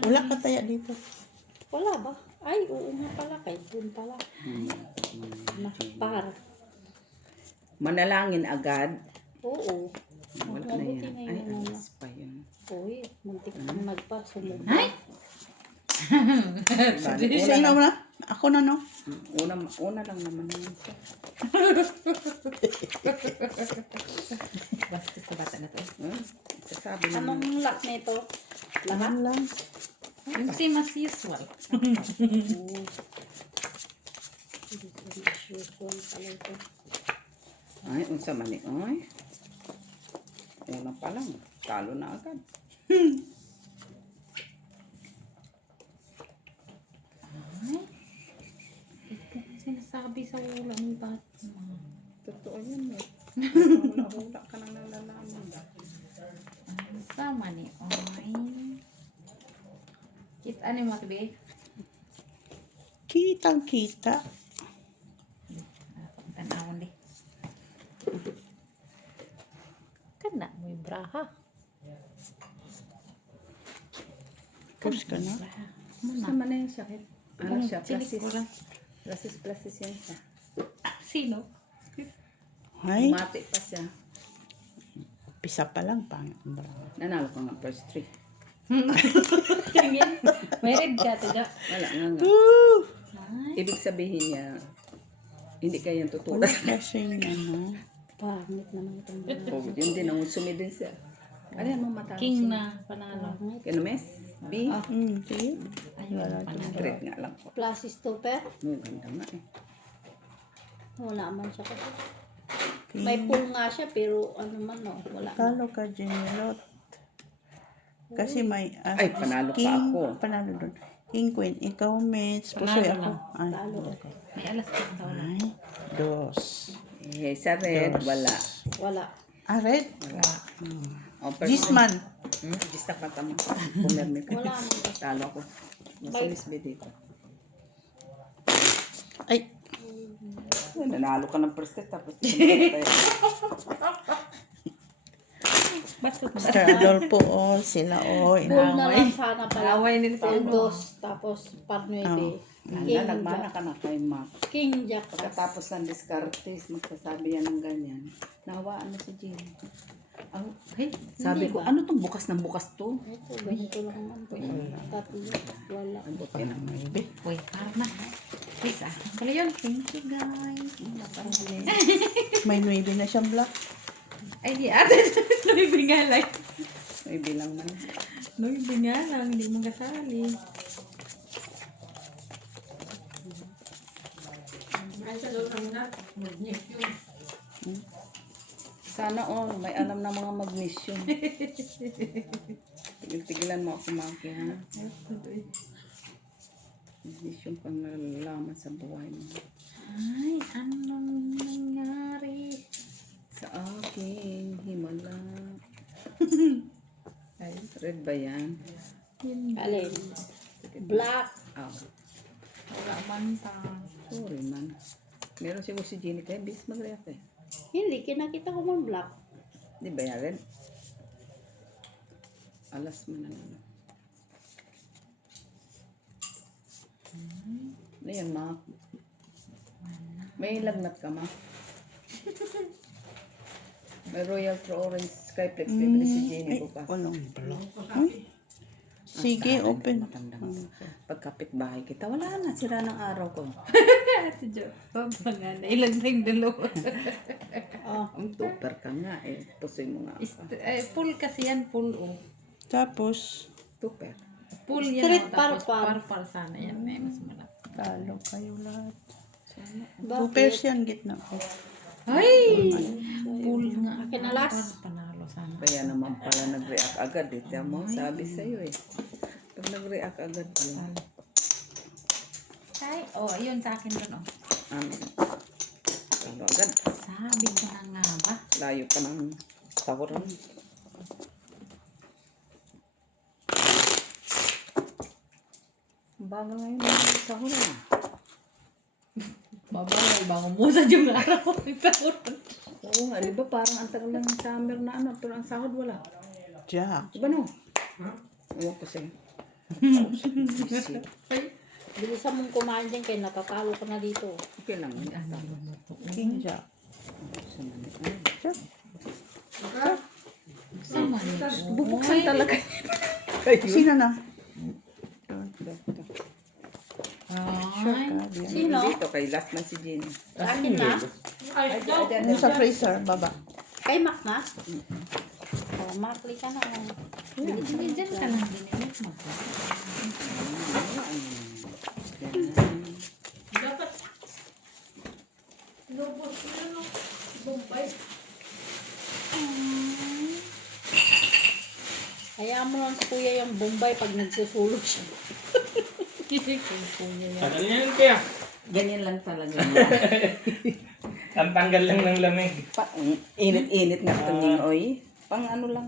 Wala ka taya dito. Wala ba? Ay, oo nga pala. Kay Jun pala. Nakapar. Manalangin agad. Oo. Wala na Mabuti yan. na Ay, yun. alas pa yun. Uy, muntik kang nagpa. Sumubra. Ay! Diba? Isa na mo na. Ako na, no? Una lang naman yun siya. Basta sa bata na to. Sasabi naman. Anong lock nito? Lahat? Lang. Same as usual. Usual pala ito. Ay, unsa man ni. Ay. Una pa lang. Talo na agad. Sinasabi sa ulo ni Batman. Totoo yun eh. Hula ka nang nalalaman. Sama ni Oy. Kita ni mo tabi. Kitang kita. Tanawon di. Kana mo yung braha. Pus ka na. Unsa man na yung sakit? Ano siya? Silik ko lang. Plasis yan siya. Sino? Ay, Mati pa siya. pisa pa lang. Pangit. Nanalo ka nga first 3. Tingin. Merid ka tiga. Wala nga nga. Woo! Ibig sabihin niya, hindi kayang tutulad. Kasi ano. Pangit naman itong mga. Oh, yun din, ang sumi din siya. Ano yan mo matalo King siya? na panalo. Kinumes? B? Sige. Ayun, panalo. Straight nga lang po. Plus stopper. Ganda nga eh. Wala man siya kasi. May pull nga siya pero ano man no. Wala. Talo ka, Jenilot. Kasi may Ay, panalo pa king, ako. Panalo doon. King, queen, ikaw, mates. Panalo Pusoy ako. lang. Ay, Talo. May alas ka daw lang. ay, dos. Eh, sa red, wala. Wala. Ah, red? Wala. Oh, Gisman. Gista ka tamo. Pumirmi ka. Wala naman. Talo ako. Masilis ba dito? Ay, Nanalo ka ng first set tapos Ba't Sir Adolfo, sila, Pull na inaaway. lang sana pala. Away din sila. Pang dos. Tapos par 9. King nagmana ka na kay Mac. King Jack. Pagkatapos ng discartes, magsasabi yan ng ganyan. Nawaan na si Jenny. Hey, sabi ko, ba? ano tong bukas ng bukas to? Ito, ganito lang naman. Tatlo. Wala. Ang buti na. Uy, parang na. Please ah. Kalo yun. Thank you guys. May 9 na siyang black. Ay, di ate. Noy nga lang. May bilang man. Noy nga lang. Hindi mo kasali. Sana all, may alam na mga magnesium. Tigil-tigilan mo ako, Maki, ha? Magnesium pang nalalaman sa buhay mo. Ay, anong nangyari? Sa aking himala. Ay, red ba yan? Alin. Black. Ah, Wala man pa. sorry man. Meron siguro si Jenny kaya bis mag-react eh. Hindi, kinakita ko man black. Di ba yan red? Alas mo na lang. Ano yan, Ma? May lagnat ka, Ma? May Royal True Orange Skyplex bibili si Jenny bukas. Walang black. Ay, sige, open. Matandang. Pagkapit bahay kita, wala na, sira ng araw ko. Ate Jo. Pangan. Ilan na yung dalawa. Ang super ka nga eh. Pusoy mo nga ako. Full kasi yan. Full oh. Tapos, Super. Full yan. Street oh, tapos par-par. par sana yan. May mas malaki. talo kayo lahat. Bakit? 2 pairs yan, gitna ko. Ay! Full nga. Akin na last. Panalo sana. Kaya naman pala nag-react agad eh. Tiyan mo, sabi sa'yo eh. Pag nag-react agad yun. Ay, oh, ayun sa akin doon, oh. Amin. Talo agad. Sabi ko na nga ba? Layo pa ng sahuran. Bago ngayon ng sahuran. Babay, bango mo sa yung araw. Oo nga, di ba parang ang tagal lang ng summer na ano, pero ang sahod wala. Jack. Di ba no? Ewan ko sa'yo. Visit. Bilisan mong kumain din kaya natatalo ka na dito. Okay lang. King Jack. Jack. Sama niya. Bubuksan talaga. Sino na? Sure Ay. ka? Diyan. Sino? Dito kay last man si Jenny. Akin na? Ano sa freezer? Baba. Kay Mac na? Oh, Macli ka na. Sige, dyan ka lang din. Dapat lubos na no. Bombay. Hayaan mo lang si kuya yung Bombay pag nagsusulo siya. Ano yan kaya? Ganyan lang talaga. Ang tanggal lang ng lamig. Init-init na ito oy. Pang ano lang.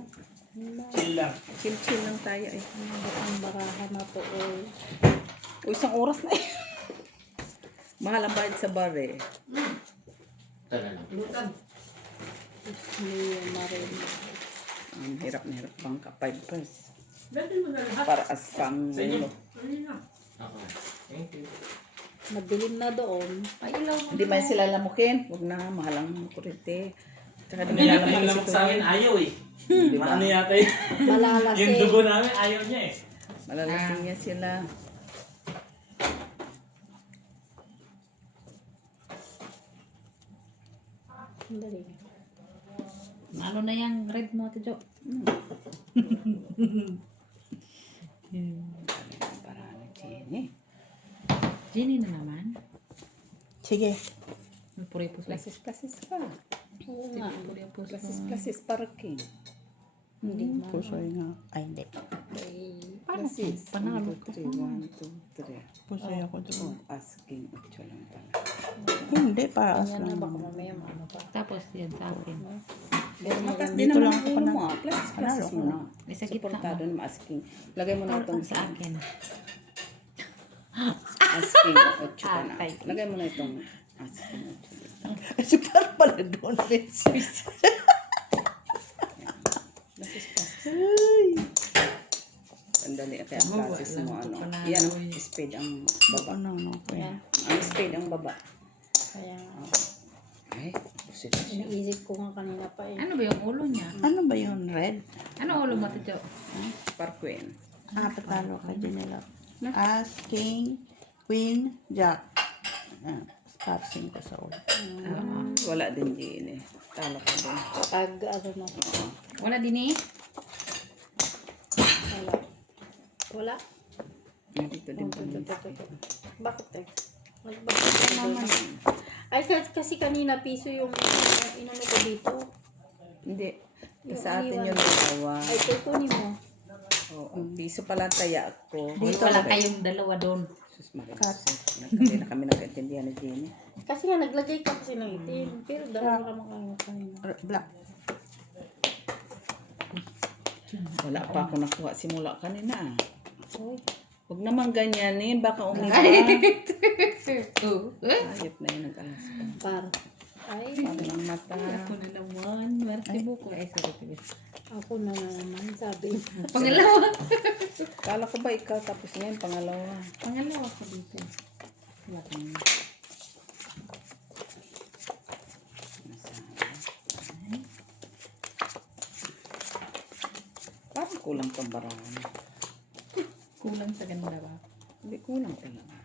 Chill lang. Chill-chill lang tayo ay. Ang baraha na to. Oh. O isang oras na eh. Mahal ang bayad sa bar eh. Tala lang. May marin. Ang hirap na hirap bang ka 5 pesos. Para as pang Sa inyo. ulo. Okay. Thank you. Madilim na doon. Hindi man sila lamukin. Huwag na, mahal ang kurite. Tsaka di Yung nilalaman lamok si sa amin, ayaw eh. Diba? Maano yata yun? Yung Malalasing. dugo namin, ayaw niya eh. Malalasing niya sila. Dali. Ano na yung red mo, Ate Jo? Para ni Jenny. Jenny na naman. Sige. Magpuripos lang. Plasis ka. Oo nga. Puripos lang. Plasis parking. Hindi na. Pusoy nga. Ay, hindi. Plasis. Panalo 1, 2, 3, 1, 2, 3. Pusoy ako doon. Asking. 8 lang pala. Hindi, para as Yan na lang. baka mamaya ano pa. Tapos yan sa akin. Matas Dito din naman lang ang ako ulo na- mo ah. Plasis mo na. May sa gitna Supportado mo. naman asking. Lagay mo na itong Sa akin. asking 8 ka na. Atay. Lagay mo na itong asking 8 dito. Kasi para pala doon. Let's Plasis pa. Sandali. Kaya plasis mo ano. Yan ang speed ang baba. Ano, no? Yan. Ang speed ang baba. Kaya Ay, pusit siya. iniisip ko nga kanina pa eh. Ano ba yung ulo niya? Ano ba yun? Red? Ano ulo mo, Ate Jo? Parquin. Patalo ka dyan nila. As, King, Queen, Jack. Passing ko sa ulo. Wala din din eh. Talo ka din. Pag ano na. Wala din eh. Wala. Wala? Dito din pa. Bakit eh? Bakit naman? Ay, kasi kanina piso yung inano ko dito. Hindi. Yung Sa atin iniwan. yung dalawa. Ay, kukunin mo. Oo. Piso pala taya ko. Dito lang kayong dalawa doon. Sus Maria. Hindi na kami nag-intindihan ni Jenny. Kasi nga, naglagay ka kasi ng itim. Pero dalawa naman kayo kanina. Black. Wala pa ako nakuha simula kanina. Uy. Huwag naman ganyan eh. Baka umiba. Oh. Ayop na yun nag-alas pa. Par. Ay, Parang mata. Ako na naman. Marti buko. Ay, sorry. ako na naman, sabi. Pangalawa. Kala ko ba ikaw tapos ngayon pangalawa. Pangalawa ko dito. Parang kulang pang barahan. Kulang sa ganda ba? Hindi kulang talaga.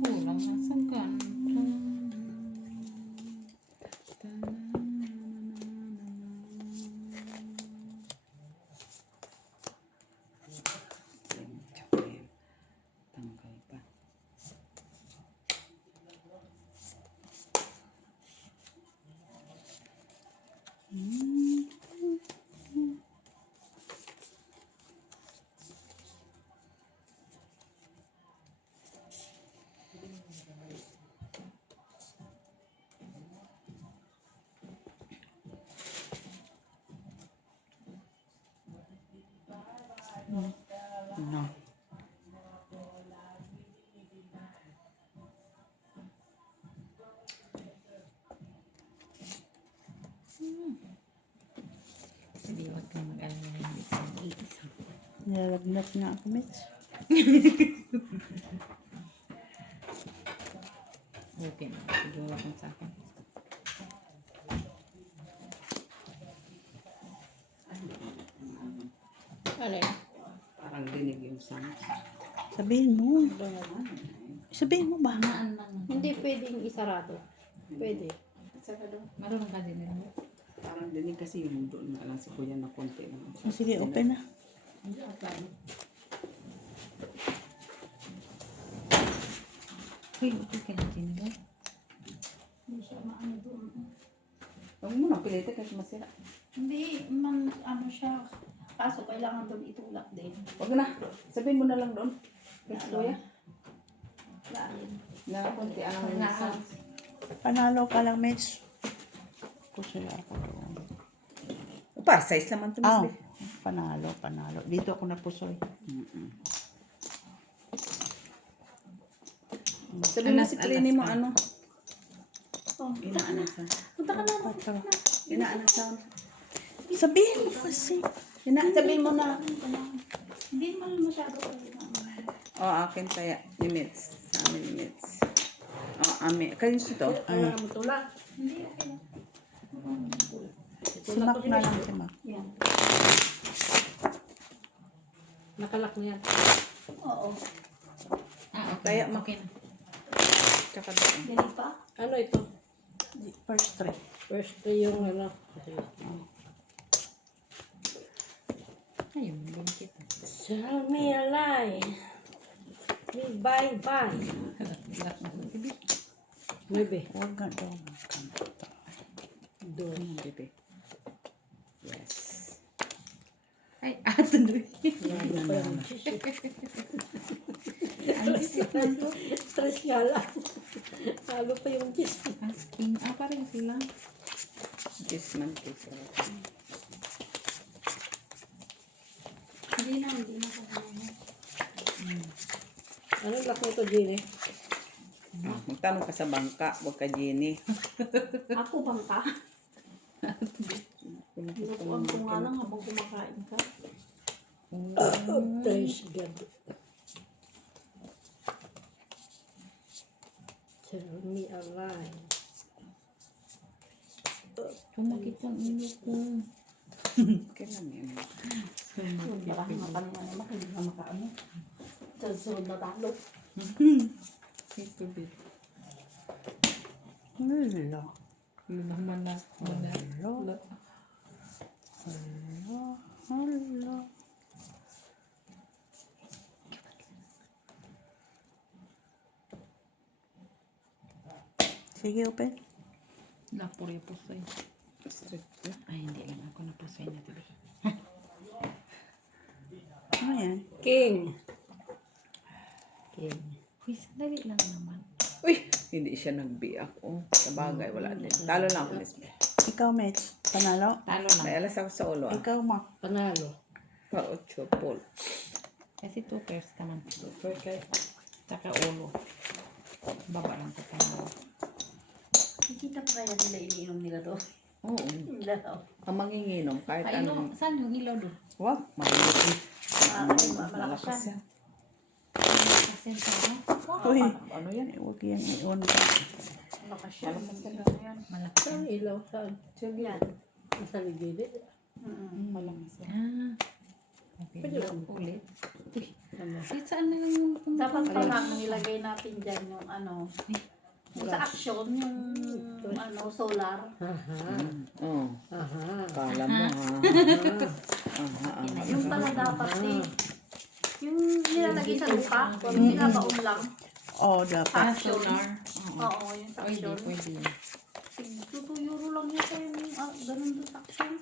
Kulang na sa ganda. Chocolate. Tanggal pa. No. Nilalagnat nga ako, Mitch. Okay na. Siguro kung sa akin. Ano yun? Parang dinig yung sound. Sabihin mo. Sabihin mo ba? Naan lang. Hindi pwedeng isarado. Pwede. Saka doon. Marunong ka din nila. Parang dinig kasi yung doon na lang si kuya na konti lang. Oh, sige, open na. Uy, okay ka na din ba? Hindi siya maano doon. Huwag mo nang pilitin kasi masira. Hindi, ano siya. Kaso kailangan doon itulak din. Huwag na. Sabihin mo na lang doon. Kasi kuya. Lain. Na konti ang sound. Panalo ka lang, Mitch. Kusaya ako doon. Para size naman ito. Ah, panalo. Dito ako napusoy. Sabihin mo si Clini mo ka. ano. Oh, Inaan ang sound. punta ka na. Inaan ang sound. Sabihin mo kasi. Sabihin mo na. Hindi naman masyado. Akin kaya ni Mitz. Sa amin ni Mitz. Amin. Kanino ito? Kaya mo tulak. Hindi, okay lang. Si Mac na lang, si Mac. Yan. Nakalak na yan. Oo. Ah, okay. Kaya Okay na. Tsaka doon. Ganit pa? Ano ito? First three. First yung ano. Ayun, din kita. Tell me a lie. Bye bye. Lahat na sa TV. Maybe. Huwag nga doon. Doon. Bebe. Yes. Ay, ato doon. Stress nga lang. Halo pa yung cheese. Asking. Parang sila. This man cake. Hindi na kasama. Ano lock nito, Jenny? Magtanong ka sa bangka. Huwag ka, Jenny. Ako bang ka? Pinupuan ko nga lang habang kumakain ka. Praise God. Tell me a lie. Kumakit ang ulo ko. Kailan yan? Baka makalinga naman, hindi ka makaano. Sa sunod na talo. Ito, babe. Hala. Lumaman na. Hala. Hala. Sige, open. Napuri po sa'yo. Ay, hindi lang ako napusay na tuloy. Ano yan? King. King. Uy, sandali lang naman. Uy! Hindi siya nagbiak. Sa bagay, wala din. Talo lang ako, Miss. Ikaw, Mitch. Panalo? Talo May lang. alas ako sa ulo. Ikaw, Mac. Panalo. Ocho, Paul. Kasi 2 pairs ka man. Okay. Saka ulo. Baba lang sa panalo. Nakikita pa kaya nila iniinom nila to? Oo. Nila to. Ang manginginom, kahit Ay, no. anong... Saan yung ilaw doon? Wag, manginginom. Malakas yan. Kasi sa ano? Uy. Ano yan? Huwag yan i-on. Malakas yan. Malakas. Saan ilaw? Saan? Yan. Sa ligid. Malakas yan. Ah. Okay, Pwede lang. ulit. Uy, saan na lang yung Dapat pala nilagay natin dyan yung ano, yung sa action, yung ano, solar. Aha. Oo. Aha. Kala mo, ha? Aha. Yung pala dapat yung nilalagay sa lupa, kung nilabaon lang. Oh, dapat. solar? Oo, yung sa Pwede, action. pwede. 2 euro lang yata yung ganun doon sa action.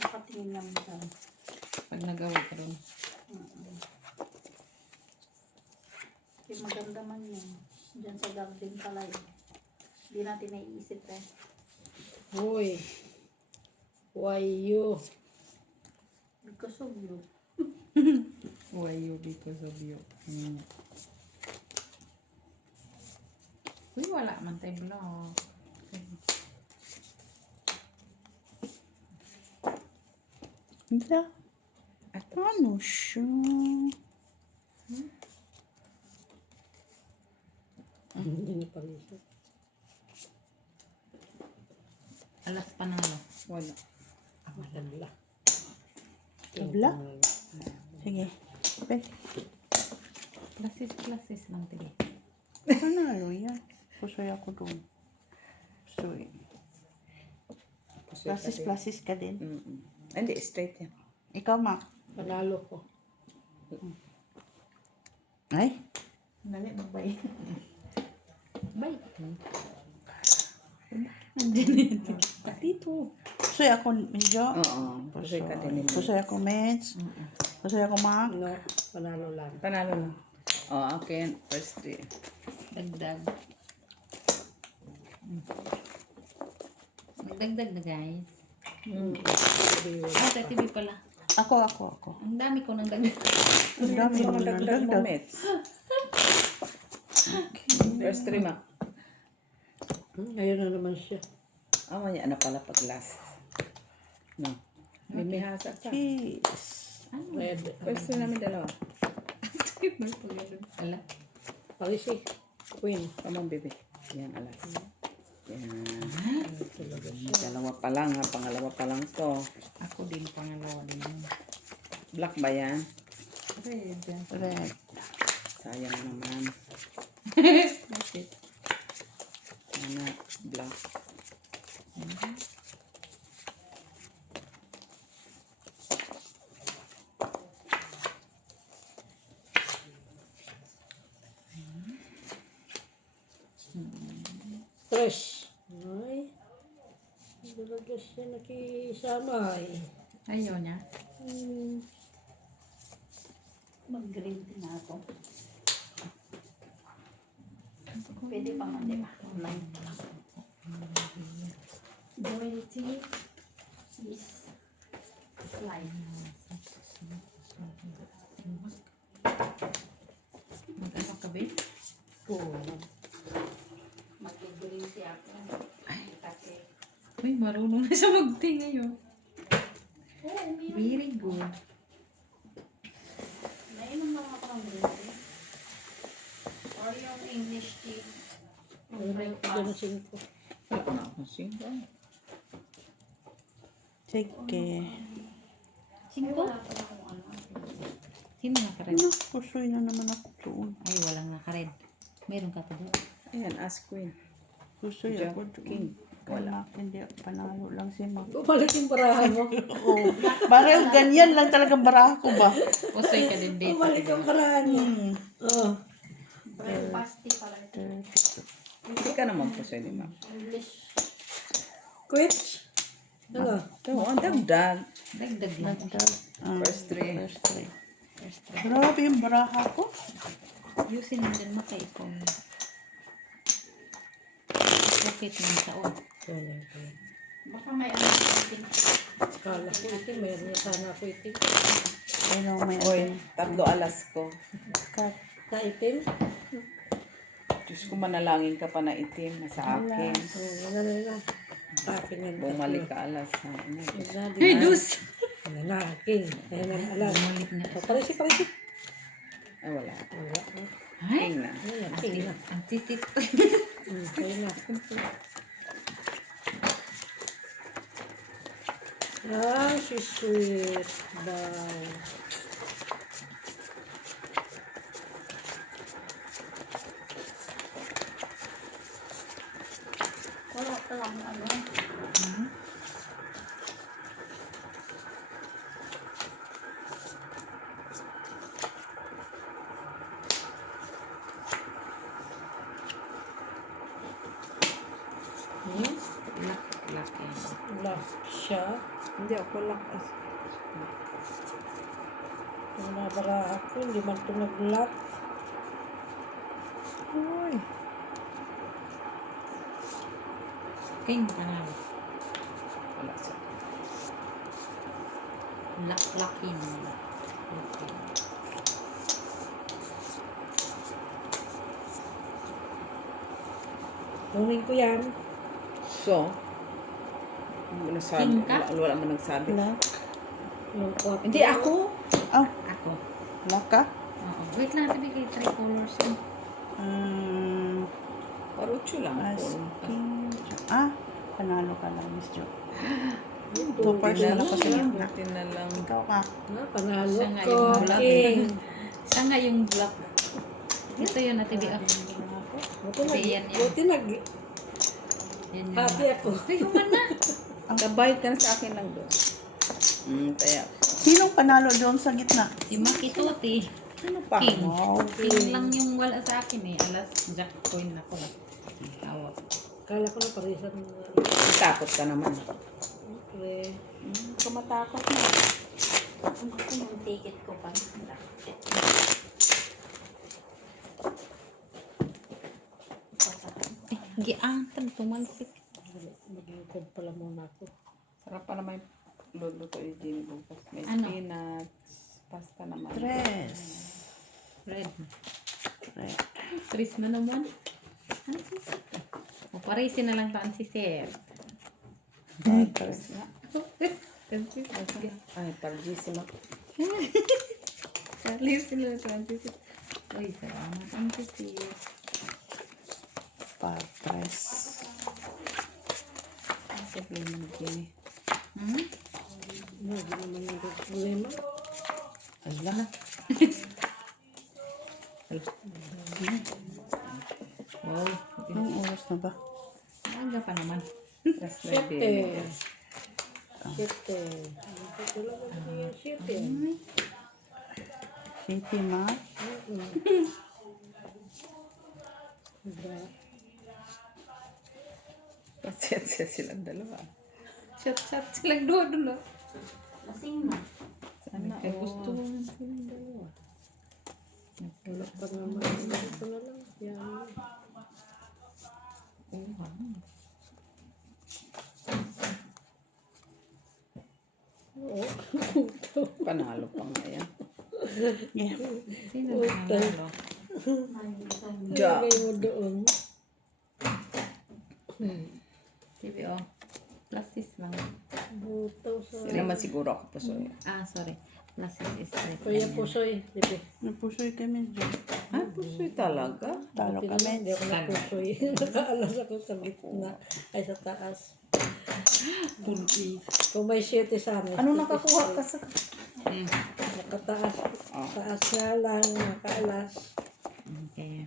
Nakatingin lang dyan. Pag nagawa ka ron. Yung maganda man yun. Diyan sa garden pala yun. Hindi natin naiisip eh. Hoy. Why you? Because of you. Why you? Because of you. Uy, wala man tayo vlog. Hindi na. Ano siya? Hindi na pala siya. Alas panalo. Wala. Malala. Tabla? Sige. Open. Klasis lang tigil. Panalo yan. Pusoy ako doon. Pusoy. Plasis ka din. Hindi, straight yan. Ikaw, Mac. Panalo ko. Ay. Dali, magbay. Bye. Nandiyan na yun. Dito. Pusoy ako medyo. Oo. Pusoy ka din. Pusoy ako meds. Pusoy ako Mac. No, panalo lang. Panalo lang. Oh, okay. First 3. Dagdag. Magdagdag na guys. Ah, TV pala. Ako. Ang dami ko nang dagdag. Ang dami Mga mo dagdag mo, nang Mets. First 3, ma. Ngayon na naman siya. Manya na pala pag last. No. Mimihasa ka. Cheese. Red. First 3 namin dalawa. Ala. Palisi. Queen. Come on, baby. Yan, alas. Yan. Dalawa pa lang, ha. Pangalawa pa lang to. Ako din pangalawa din. Black ba yan? Red. Sayang naman. Yan na, black. Tres. Ay. Talaga siya nakisama eh. Ayaw niya. Mag-green tea na ako. Pwede pa man, di ba? Online pa lang. Green tea is life. Mag-ano ka ba? Oo. Mag-green tea ako. Kasi, Uy, marunong na siya mag-tea ngayon. oh, umiyak. Very good. Nainom na ako ng green tea. Or yung English tea. Ayun na ako na 5. Wala ko na akong 5. Sige. Cinco? Wala pa akong ano. Sino naka-red? Ano? Pusoy na naman ako doon. Ay, walang naka-red. Meron ka pa doon. Ayan, ask queen. Pusoy Jack, ako doon. king. Wala. Hindi. Panalo lang si Mac. Bumalik yung barahan mo. Oo. Parang ganyan lang talagang baraha ko ba? Usoy ka din dito. Bumalik yung barahan mo. Oo. Breakfast tea pala ito. Hindi ka naman po di ma. English. Quit. Ano? Ito, ang dagdag. Dagdag lang. First 3. First three. Grabe yung baraha ko. Ayusin mo din maka ikaw. Bakit ng taon? Baka may ano natin. Kala ko ito. Meron sana ako ito. Ano may Oy, 3 alas ko. cut. Kaitim? Diyos ko, manalangin ka pa na itim na sa akin. Oo, wala na. Akin yan. Bumalik ka alas. Ha? Ano? Hey, Dus! Ano na, akin. Ayan ang alam. Bumalik na. Parisi. Ay, wala. Wala. Ay! King na. Ayan, akin na. Ang titit. Ayan na. Ah, si sweet. Bye. Wala pa lang ano. Lock yan. Lock siya. Hindi ako lakas. Yung nabara ako, hindi man ito nag-lock. Uy. King, panalo. Wala siya. Lock-lockin. Kunin ko yan. So, ano sabi? King ka? Wala man nagsabi. Black. Yung 4. Hindi ako. Oh, Ako. wala ka? Oo. Wait lang, tabi kay 3 colors yun. Parucho lang. As Paul. king. Panalo ka lang, Miss Jo. 2 first na lang kasi yun. Buti na lang. Ikaw ka. Panalo Siya nga ko. yung black. King. Siya nga yung black. Ito yun, natibi ako. Yan, yan. Buti nag Yan yun. happy ako. Ay, human na. Kabayad ka na sa akin lang doon. Kaya. Sinong panalo doon sa gitna? Si Makituti. Ano pa? King. Wow. King lang yung wala sa akin eh. Alas, jack coin ako lang. Tawag. Kala ko na parisan mo. Takot ka naman. Pre. Kumatakot na. Ako yung ticket ko pa. Giangtan, tumalsik. Mag-iikod pala muna ako. Sarap pa naman yung luluto yung Jenny bukas. May Ano? spinach, pasta naman. Tres. Red. Red. Tris na naman. Ano si Sir? O, parisin na lang taan si Sir. Tres nga. Ay, parjisima. Parisin na lang taan si Sir. Uy, salamat ang si Sir. Tres. Ang problema na Jenny. Hmm? Hindi naman yung problema. Ala na. Wow. Anong oras na ba? Aga pa naman. Tres na Siyete. Siyete. Siyete. City ma. Pasensya silang dalawa. Chat-chat silang dulo. Lasing na. Sana Kaya gusto all. mo silang dalawa. Wala pa naman. Ito na lang. Yan. Panalo pa nga yan. Yeah. Sino na nanalo? Ja. Ilagay mo doon. TBO. Pluses lang. Buto sa... Hindi naman siguro ako po. So, Ah, sorry. Pluses is red. Kuya Pusoy. Diba? Napusoy kami dyan. pusoy talaga. Talo Hindi kami. ako napusoy. Nakaalas ako sa gitna. Ay, sa taas. Kung may 7 sa amin. Ano nakakuha ka sa... Nakataas. Taas nga lang. Nakaalas. Okay.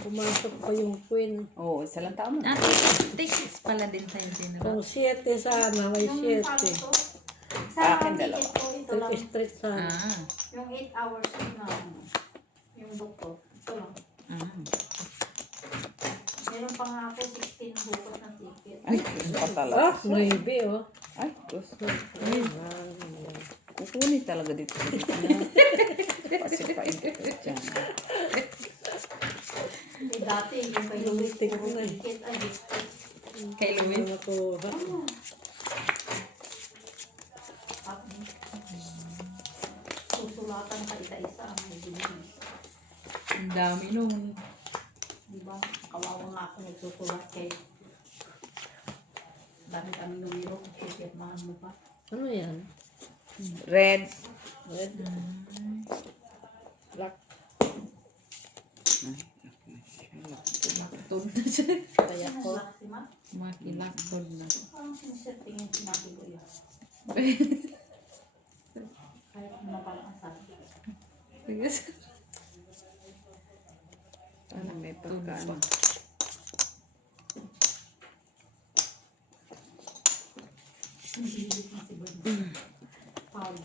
Pumasok pa yung queen. Oo, isa lang tao mo. Ah, tickets pala din sa general. Kung 7 sana, may 7. Sa Akin, ticket ko, ito lang. Straight sana. Ah. Yung 8 hours na yung book ko. Ito lang. Ah. Meron pa nga ako 16 bukas na ticket. Ay, gusto pa talaga. 9 oh. Ay, gusto. Kukunin talaga dito sa gitna. Pasipain ko dyan. Eh dati, yung kay Luis, puro ticket. Ay, Kay Luis. Ano ko, ha? susulatan ka isa-isa ang may binigay. Ang dami nung. Di ba? Kawawa nga ako nagsusulat kay dami kami numero kasi pirmahan mo pa. Ano yan? Red. Red? Black. Laktod na siya. Kaya ko. Si Ma? Makilaktod na. Parang sinisertingin si Mati ko yun. Kahit mapapasal. Ano may pagkaan. Paul.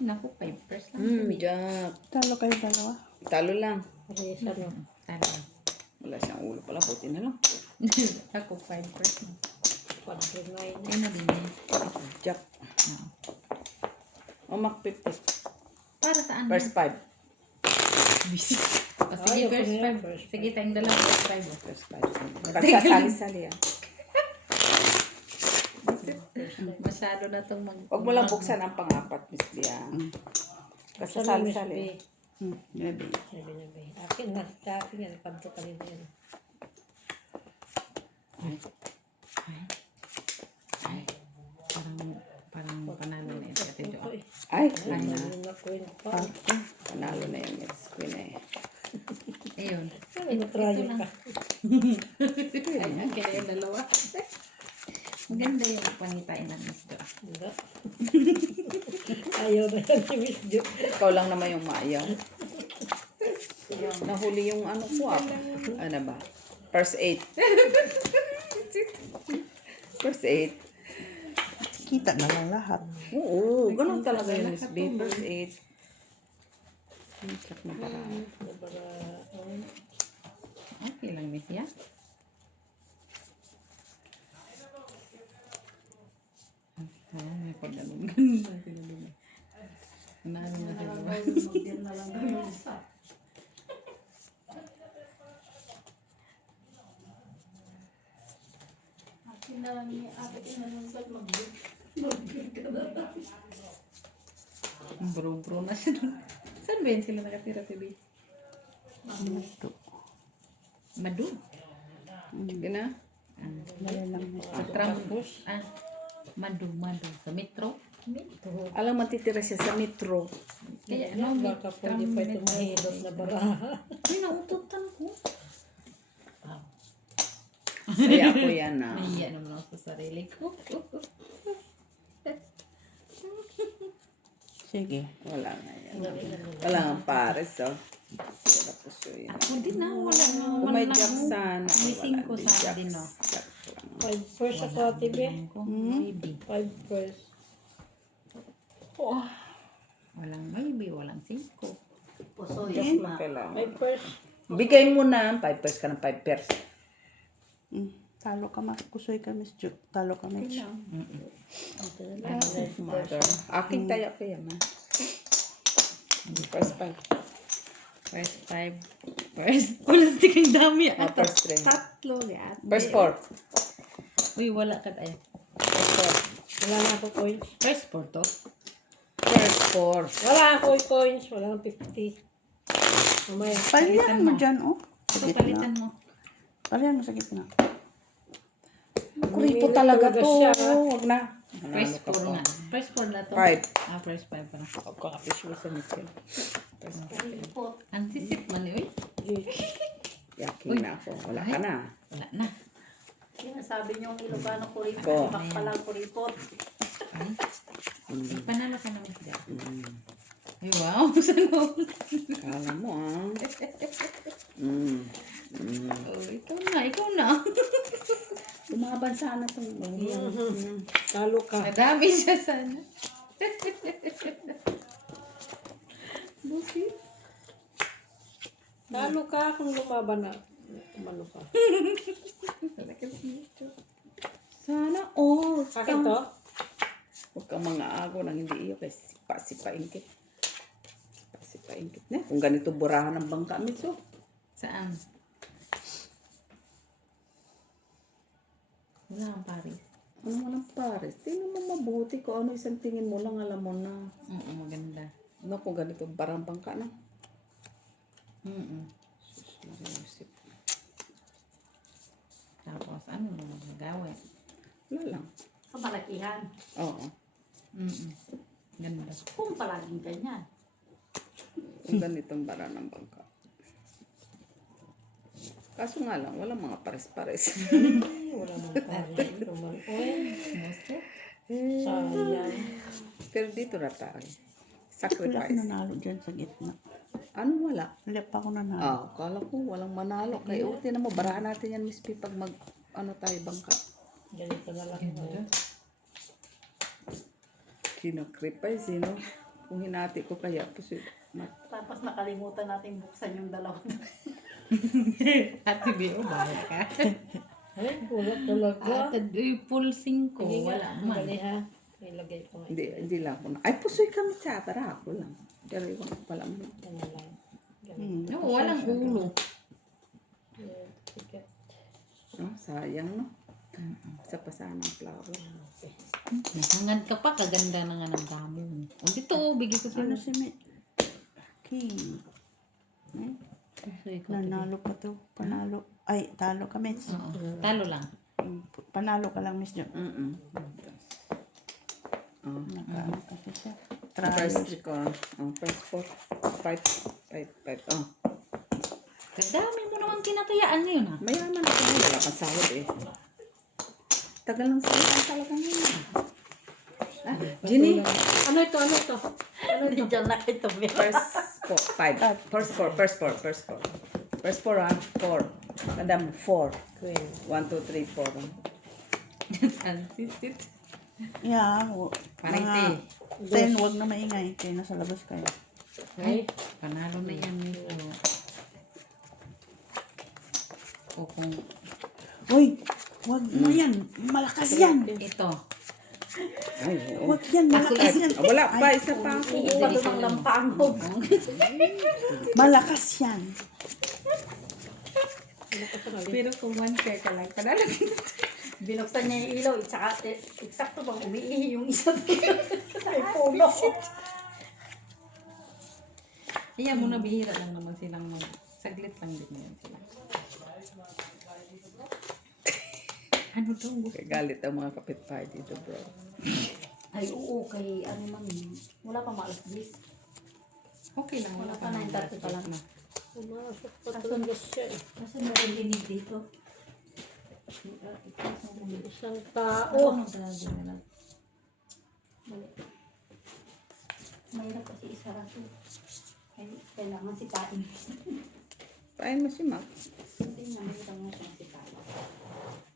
Naku, 5 lang. Jack. Talo kayo dalawa. Talo lang. Pares ano? Talo. Wala siyang ulo pala. Buti na lang. Ako, 5%. 4-9. Ayun na din yan. Jack. O, Mac 50. Para saan? First 5. Busy. O, sige, Ayaw ko first na yan, 5. first Sige, tayong dalawa first 5. First 5. Kagsasali-sali yan. Masyado na itong Huwag mo lang buksan ang pang-apat, Miss Bia. Kagsasali-sali. Gabi. Sabi. Akin na. Sa akin yan. Panto kanina yan. Ay, queen na. Ano na queen pa. Panalo na yung Miss Queen eh. Ayun. Ano try ka? Ayan, kaya yung dalawa. Maganda yung panitain ng Miss Jo. Ayaw na yan si Miss Jo. Ikaw lang naman yung maayaw. Nahuli yung ano ko Ano ba? First 8. First 8. Kita na lang lahat. Oo, ganun talaga yun, Miss B. First 8. Check na para. Okay lang, Miss ya. Ayan, may pagganong-ganon. Nanalo na dalawa. Akin na lang ni ate inanungkat Bro-bro na siya. Saan ba yun sila nakatira, Tibi? Ito. Madu. Sige na. Sa Trampus. Madu. Sa Metro. Alam, matitira siya sa metro. Kaya Ano, baka pwede pa ito mahirap na baraha. Ay, naututan ko. Kaya ako yan na. Nahiya naman ako sa sarili ko. Sige. Wala na yan. Wala nga pares, oh. Tapos yun. Ako din na, wala na. Kung may jack sana. May wala 5 din sa jack. akin, no? Jack lang. 5 first ako ate be. Maybe. 5 first. Walang maybe, walang 5. Puso Jack yun lang na. kailangan. 5 first. Bigay mo na. 5 pairs ka ng 5 pairs. Talo ka kusoy ka, Miss Jo. Talo ka, Miss. Mother. Aking kaya ma. First 5. First 5. First, plastic ang dami. First 3. Tatlo, yan. First 4. Uy, wala ka tayo. First Wala na ako coins. First 4 to. 4. First 4. Wala ako coins. Wala akong 50. Mamaya. Palihan mo dyan, oh. Sa Ito, gitna. palitan mo. Palihan mo sa gitna. Kuripo talaga to. siya. Huwag na. First 4 na. First 4 na to. 5. First 5 pa na. Kapis mo sa mitin. Kuripot. Ang sisip man, uy. Yakin na ako. Wala ka na. Wala na. Sinasabi niyo yung Ilocano kuripot. Ko. Ibak palang kuripot. Ay. Panalo ka naman siya. Ay, wow. Sano? Kala mo Oh, ikaw na. Lumaban sana itong Talo ka. Madami siya sana. Busi. Talo ka kung lumaban na. Umano ka. Sana all. Akin to? Huwag kang mga ago nang hindi iyo kasi sipa-sipaingkit. Sipa-sipaingkit na. Kung ganito burahan ng bangka, miso. Saan? Wala kang Paris. Ano mo ng pares? Tingnan mo mabuti ko ano isang tingin mo lang alam mo na. Oo, maganda. Ano kung ganito barang bangka na? Mariusip. Tapos, ano naman magagawin? Wala lang. Kamalakihan. Oo. Ganda. Kung palaging ganyan. Kung ganitong barang ng bangka. Kaso nga lang, walang mga pares-pares. Wala mong pare. Naman. Sayang. Pero dito na tayo. Wala Sacrifice. ako nanalo dyan sa gitna. Ano wala? Wala pa ako nanalo. Kala ko walang manalo. Kaya uti na mo, barahan natin yan, Miss P, pag mag, ano tayo, bangka. Ganito na lang. Kinakripay, sino? Kung hinati ko kaya, puso, Tapos nakalimutan natin buksan yung dalawa. Ate B, bahala ka. Ay, wala talaga. Full 5. Wala man. Dali ha. Ilagay ko nga. hindi lang ako na. Ay, pusoy kami sa para ako lang. Pero iwan ko pala mo. Ano lang. No, walang ulo. Sige. No, sayang, no? Sa pasanang flower. Nasangad ka pa, kaganda na nga ng damo. O dito, bigay ko sa'yo. Ano si King? Nanalo pa to. Panalo. Ay, talo ka, Miss. Oo, talo lang. Panalo ka lang, Miss Jo. Mm-mm. Nakaano kasi siya. First trials. 3 ko. First 4. 5. Oh. Kadami mo naman kinatayaan ngayon ha. Mayaman ako ngayon. Wala kang sahod eh. Tagal ng sahod talaga ngayon. Ginny? Ano ito? Ano ito? Hindi dyan na ito. First 4. 5. First 4 ah. 4. Tandaan mo, 4. 1, 2, 3, 4. Ansisit. Yeah, Parang mga 10, wag na maingay. Kaya nasa labas kayo. Ay, panalo na yan. Miss. O kung Uy, wag mo yan. Malakas yan. ito. Ay, oo. Wag yan, malakas yan. Wala pa, isa pa ako. Iiwan ng lampangog. Malakas yan. Pero kung 1 share ka lang, panalo kita. Binuksan niya yung ilaw. Tsaka, eksakto bang umiihi yung isa doon. Ay, puno. Kaya muna bihira lang naman silang saglit lang din yan sila. Ano to? Galit ang mga kapitbahay dito, bro. Ay, oo. Kay ano man. Wala pa maalas 10. Okay lang. Wala pa 9:30 pa lang. Pumasok pa talaga siya eh. Kasi meron dinig dito. Isang tao. Mahirap kasi isara to. Kailangan sipain. Pain mo si Mac. Hindi na mahirap nga siyang sipain.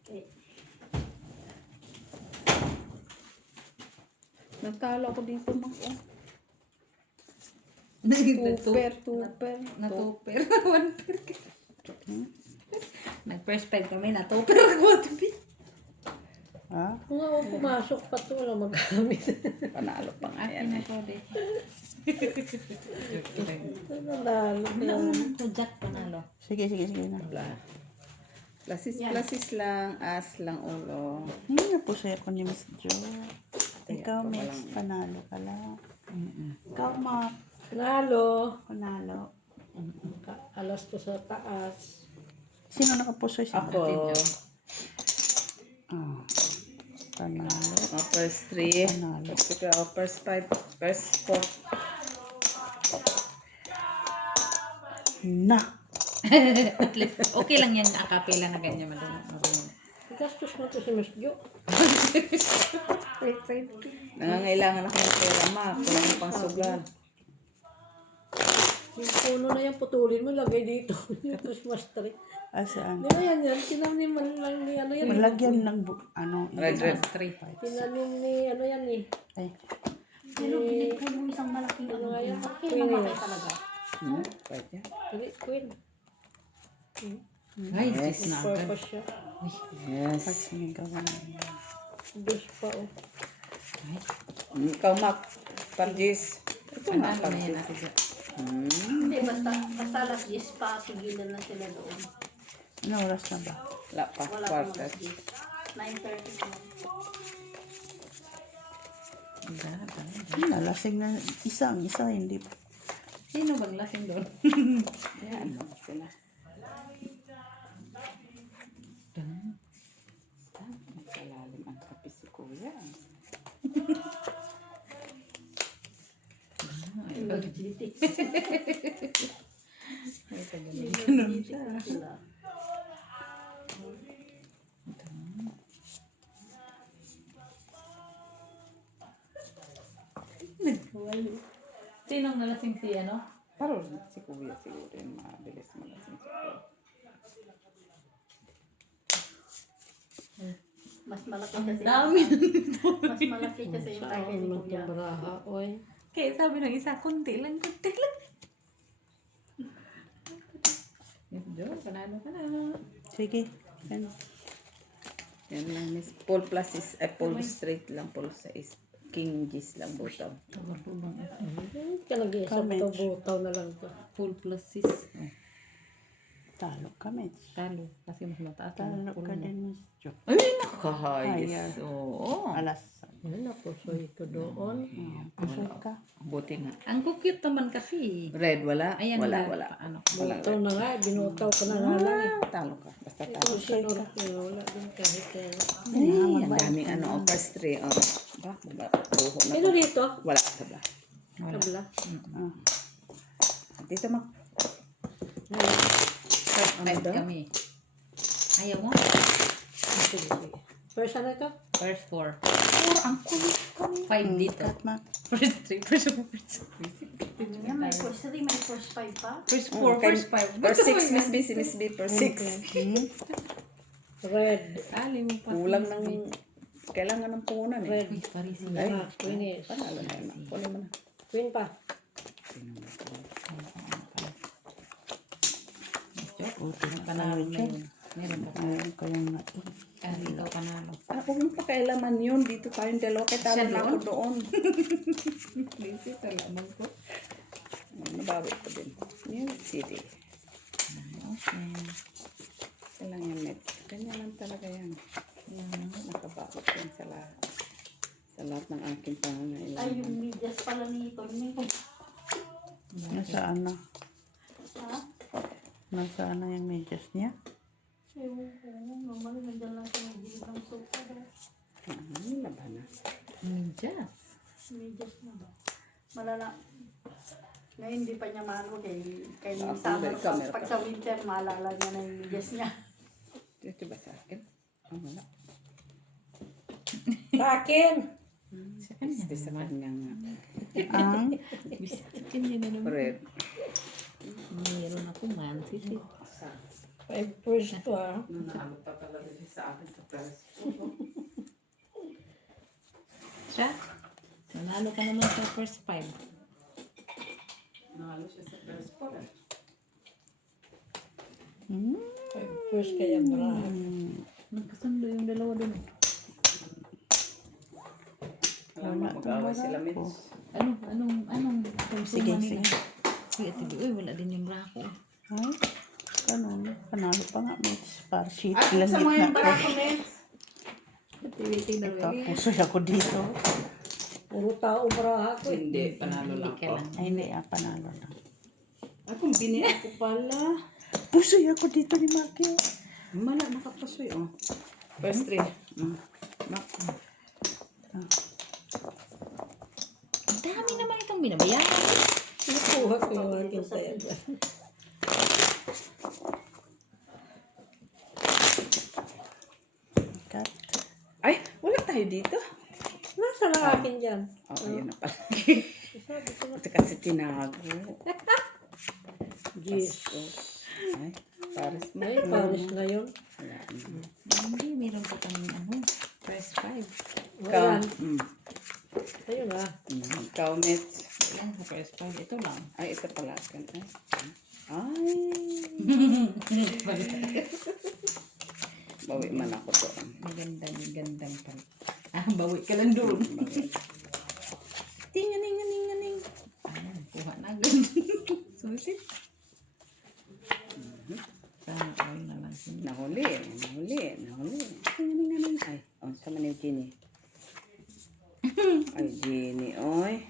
Okay. Nagtalo ako dito, Mac. Oh. Tuper. Tuper. Natuper. 1 per. Nag-first time kami, natuper ako. Ha? Kung ako pumasok pa ito, wala magamit. Panalo pa nga yan eh. Nanalo na. Jack panalo. Sige na. Plasis lang, as lang ulo. Hindi na po siya ako ni Miss Jo. Ikaw, pa Miss, lang. panalo ka lang. Ikaw, Mac, Nanalo. panalo. Alas ko sa taas. Sino nakapuso siya? Ako, Ah, panalo. first 3. Panalo. First 5. First 4. Na! At least, okay lang yan. Akapela na ganyan. Marunong. Gastos na to si Miss Jo. Nangangailangan ako ng pera, Mac. Wala akong pang sugal. Yung puno na yan, putulin mo, lagay dito. Yung Christmas tree. Asaan? Di ba yan yan? Tinanim lang ni ano yan. Malagyan ng Red. Tinanim ni ano yan eh. Ay, Pero binigay mo isang malaking ano nga yan. Okay naman kayo talaga. Right yan. Queen. Ay, yes na agad. Purpose siya. Yes. sinigawan. Dos pa oh. Ikaw, Mac. Parjis. Ito nga, Panalo na yan parjis. natin dyan. Hindi, basta alas 10 pa. Pigilan na sila doon. Ano oras na ba? Wala pa. Wala pa Quarter. alas 10. 9:30 naman. Nalasing na isa hindi pa. Sino bang lasing doon? Ayan, sila. Magkalalim ang kape si Kuya. Energetic. Sila. Sinong nalasing si ano? Pero si Kuya siguro yung mabilis malasing si Kuya. Mas malaki kasi. Dami. Mas malaki kasi yung Sa tayo akin ni man Kuya. itong baraha oy. Kaya sabi ng isa, kunti lang. Yes, Joe, panalo ka na. Sige. Yan. Yan lang, Miss. Full plus is, full straight lang, full size. King G's lang, bottom. Ka nag-iisa Comment. to, butaw na lang to. Full plus 6. Oh, Talo kami. talo. Kasi mas mataas. Talo ka din, Miss Jo. Ay, nakahayos. Ayan. Oo. Alas. Ayun ako, so ito doon. Puso ka. Buti nga. Ang cute naman kasi. Red, wala? Ayan, Wala. Ano? Butaw na nga, binutaw ko na nga lang eh. Talo ka. Basta Ito talo. si Norquino, wala din kahit Ay, ang daming ano, first three. Oh. Ba? Buho na Ito to. dito, Wala. Sabla. Wala. Tabla. Ah. Dito mo. Five kami. Ayaw mo? Sige, sige. First ano ito? First 4. 4 ang kulit kami. 5 dito. Cut, Mac. First 3. First 4. First 3. Yan, may first 3, may first 5 pa. First 4. First 5. Per 6, Miss B, si Miss B, per 6. Red. Ali mo pa. Kulang ng, kailangan ng puhunan eh. Red. Uy, Paris. Ay, Queen is. panalo na yun. Kunin mo na. Queen pa. Panalo na yun. Meron pa. Ayun ko yung nga. Ali, ikaw panalo. Ah, huwag mo pakailaman yun. Dito tayong dalawa. Kaya talo Siya na ako doon. Busy talaga ko. Nabawi ko din. New City. Okay. Kailang yung net. Ganyan lang talaga yan. Nakabakot yan sa lahat. Sa lahat ng aking Ay, pangangailangan. yung medyas pala nito. Nasaan na? Ha? Nasaan na yung medyas niya? Ewan ko. Normal, nandiyan lang sa may gilid ng sofa. Laban na. Medyas. Medyas na ba? Malala. Ngayon, hindi pa niya maano kay Ah, summer. camera Pag pa. sa winter, maalala niya na yung medyas niya. Ito ba sa akin? Oh, wala. Sa akin. Ito sa kanya nga. Ang Bisitikin niya na naman. Red. Meron ako man. Sisi. Five first to ah. Nanalo pa talaga siya sa akin sa press. Siya? Nanalo ka naman sa first 5. Nanalo siya sa press po. Five first kay Abraham. Nagkasundo yung dalawa dun. Alam mo, mag-away sila, Mitch. Anong Sige, nila? sige. Sige, tibi. Uy, wala din yung brako. Ay, ganun. Panalo pa nga, Mitch. Para sheet Ay, lang sa mga yung na barako, Mitch. Tibi, na Puso ako dito. Puro tao Abraham ko eh. Hindi, panalo lang Ka po. lang. Ay, hindi. Panalo lang. Akong bini ako pala. Puso ako dito ni Maki. Mala, nakapasoy, oh. First 3. Mak. Ang dami naman itong binabayaran. Nakuha ko yung aking kay Abraham. Cut. Ay, wala tayo dito. Nasa na akin dyan? Oh, ayun na pala. Sabi ko na. Ito kasi tinago. Yes. Ay, Paris mo. Ay, Paris na yun. Wala na. Hindi, meron pa kami first 5. Ikaw, Wala. Ayun ah. ikaw, Mitch. Yan sa first 5. Ito lang. Ay, ito pala. Ay. Bawi man ako doon. Magandang pa. Bawi ka lang doon. Tinganing. Kuha na agad. Susit. Sana all na lang. Nahuli. Tinganing. Ay, oh, sama ni Jenny. Ay, Jenny, oy.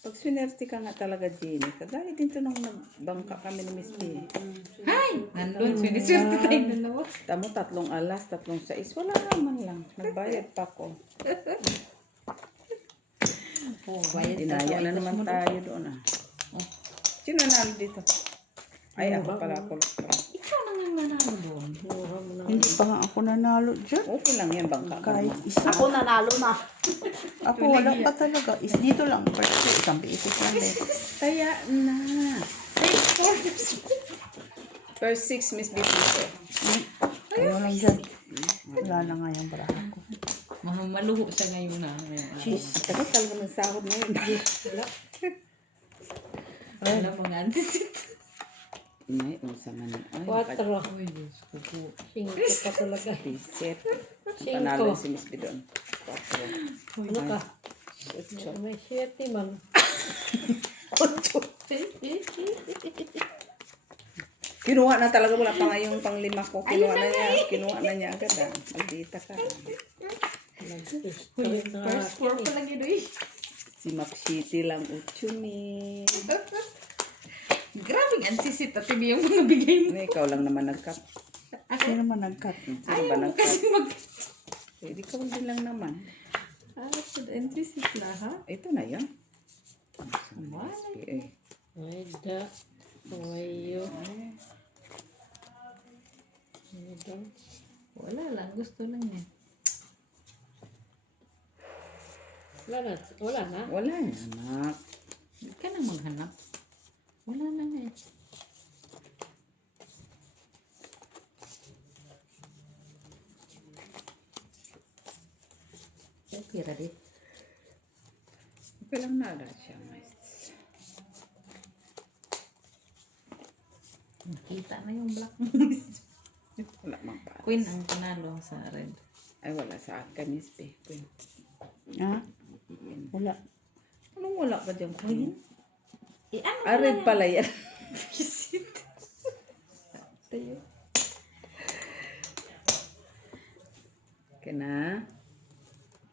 Pag swinerte ka nga talaga, Jenny, kagaya din to nung nagbangka kami ni Miss P. Hi! Nandun, siniswerte tayo dalawa. Tamo, 3 alas, 3 sais. Wala naman lang. Nagbayad pa ko. Oh, bayad ka Dinaya sa na itas naman mo doon. tayo doon ah. Sino nanalo dito? Ay, ako pala ako. Ikaw na nga manalo doon. Kinuha mo na. Hindi pa nga ako nanalo dyan. Okay lang yan, bangka ka Kahit naman. isa. Ako nanalo na. Ako wala pa talaga. Is dito lang. First, isang beses lang din. Kaya na. First 6, Miss B. Ayaw lang dyan. Wala na nga yung baraha ko. Maluho siya ngayon na. Cheese. Tapos talaga ng sahod ngayon. Wala mga antisit. Ay, unsa man. Ay, 4. Uy, Diyos ko po. 5 pa talaga. Pisit. Cinco. Panalo si Miss B doon. 4. Ano ka? May 7 man. Kinuha na talaga, wala pa nga yung panglima ko. Kinuha na niya agad ah. Maldita ka. First 4 pa lang yun eh. Si Mac City lang uchumi. Grabe ang antisit at hindi yung mga bigay mo. Ikaw lang naman nag-cut. Sino man nag-cut? Sino ba Ayaw nag-cut? kasi mag... Hindi ka din lang naman. Antisit na ha? Ito na yun. SPA. Ay, da. Kawayo. Wala lang, gusto lang niya. Wala na. Wala na. Wala na, anak. Hindi ka na maghanap. Wala na nga eh. Okay, ready? Okay lang na siya, mais. Nakita na yung black mist. Wala mang patas. Queen ang panalo sa red. Ay, wala sa akin, Miss P. Queen. Ha? Wala. Anong wala ka dyan, Queen? Eh, ano Ah, red pala yan. Okay na?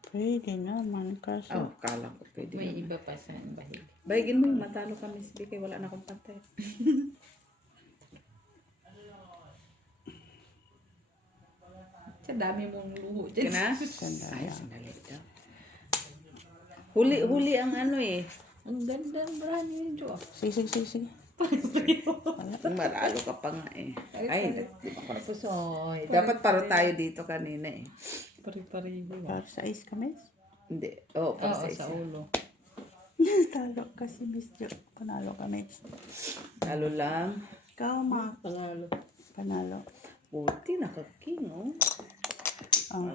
Pwede naman kasi. Oh, kala ko pwede. May naman. iba pa sa bahig. Baigin mo yung matalo ka, Miss B, kaya wala na akong pantay. Sa dami mong luho Okay dyan. na? Sandali. Ay, sandali daw. Huli ang ano eh. Ang ganda ng brand ni Jo. Sige. Maralo ka pa nga eh. Ay, di ba ko Pusoy. dapat paro tayo dito kanina eh. Pari-pari ba? Para sa ice kami. Hindi. Oo, para Oo, sa sa isa. ulo. Talo kasi Miss Jo. Panalo kami. Lalo lang. Ikaw, ma. Panalo. Panalo. Buti, nakaking oh. Oh.